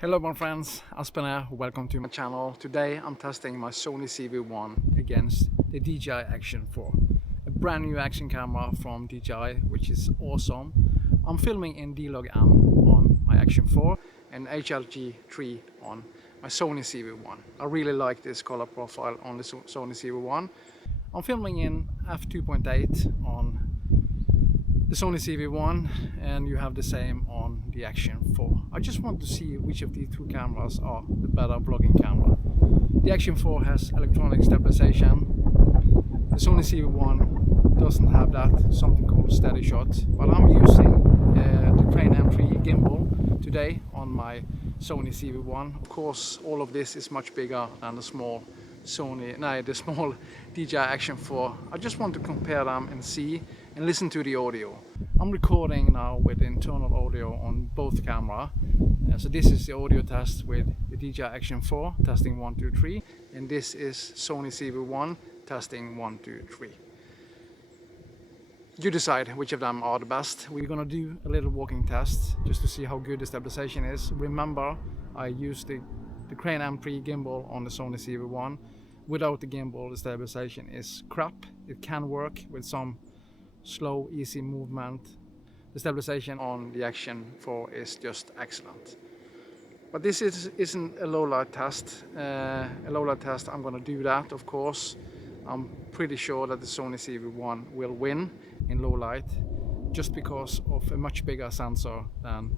Hello my friends, Espen here, welcome to my channel. Today I'm testing my SONY ZV-1 against the Dji Action 4. A brand new action camera from Dji, which is awesome. I'm filming in D-Log-M on my Action 4 and HLG 3 on my SONY ZV-1. I really like this color profile on the SONY ZV-1. I'm filming in f2.8 on the SONY ZV-1 and you have the same on the Action 4. I just want to see which of these two cameras are the better vlogging camera. The Action 4 has electronic stabilization. The SONY ZV-1 doesn't have that, something called steady shot. But I'm using the Crane M3 gimbal today on my SONY ZV-1. Of course, all of this is much bigger than the small Dji Action 4. I just want to compare them and see and listen to the audio. I'm recording now with internal audio on both camera. So this is the audio test with the Dji Action 4, testing 1, 2, 3. And this is SONY ZV-1, testing 1, 2, 3. You decide which of them are the best. We're gonna do a little walking test just to see how good the stabilization is. Remember, I used the Crane M3 gimbal on the SONY ZV-1. Without the gimbal, the stabilization is crap. It can work with some slow, easy movement. The stabilization on the Action 4 is just excellent. But this isn't a low light test. A low light test, I'm gonna do that, of course. I'm pretty sure that the SONY ZV-1 will win in low light just because of a much bigger sensor than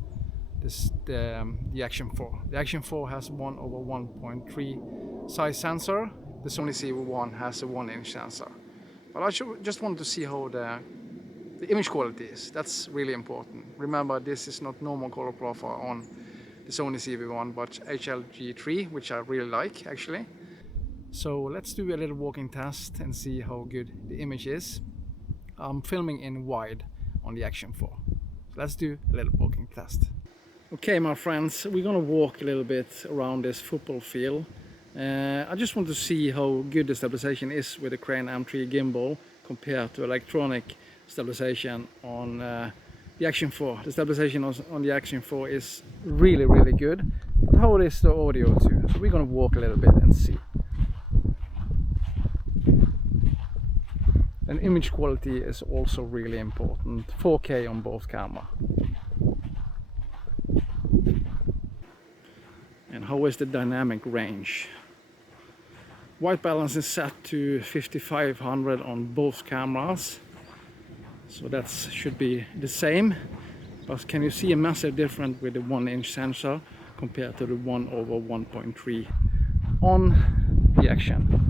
the Action 4. The Action 4 has 1/1.3 size sensor. The SONY ZV-1 has a 1-inch sensor. But I just want to see how the image quality is. That's really important. Remember, this is not normal color profile on the SONY ZV-1, but HLG 3, which I really like actually. So let's do a little walking test and see how good the image is. I'm filming in wide on the Action 4. So let's do a little walking test. Okay my friends, we're gonna walk a little bit around this football field. I just want to see how good the stabilization is with the Crane M3 gimbal compared to electronic stabilization on the Action 4. The stabilization on the Action 4 is really good. But how is the audio too? So we're gonna walk a little bit and see. And image quality is also really important. 4K on both cameras. And how is the dynamic range? White balance is set to 5500 on both cameras. So that should be the same. But can you see a massive difference with the 1-inch sensor compared to the 1/1.3 on the Action 4?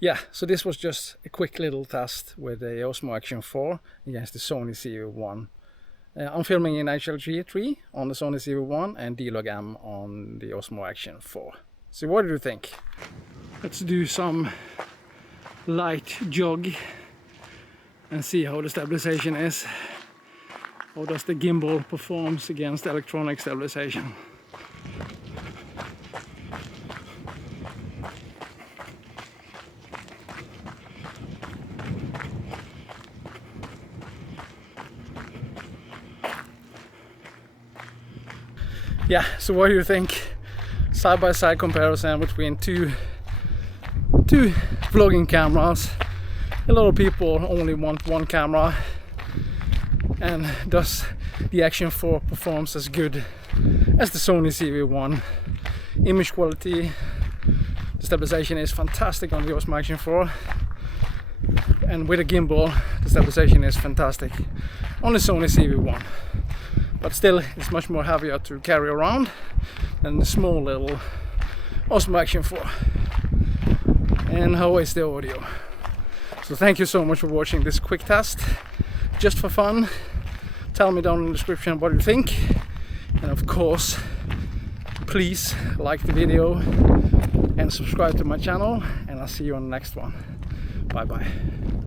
yeah, so this was just a quick little test with the Osmo Action 4 against the SONY ZV-1. I'm filming in HLG3 on the SONY ZV-1 and D-Log-M on the Osmo Action 4. So what do you think? Let's do some light jog and see how the stabilization is. How does the gimbal performs against electronic stabilization? Yeah, so what do you think? Side-by-side comparison between two vlogging cameras. A lot of people only want one camera, and does the Action 4 performs as good as the Sony ZV-1? Image quality, the stabilization is fantastic on the Osmo Action 4, and with a gimbal the stabilization is fantastic on the Sony ZV-1. But still, it's much more heavier to carry around than the small little Osmo Action 4. And how is the audio? So thank you so much for watching this quick test, just for fun. Tell me down in the description what you think, and of course please like the video and subscribe to my channel, and I'll see you on the next one. Bye bye.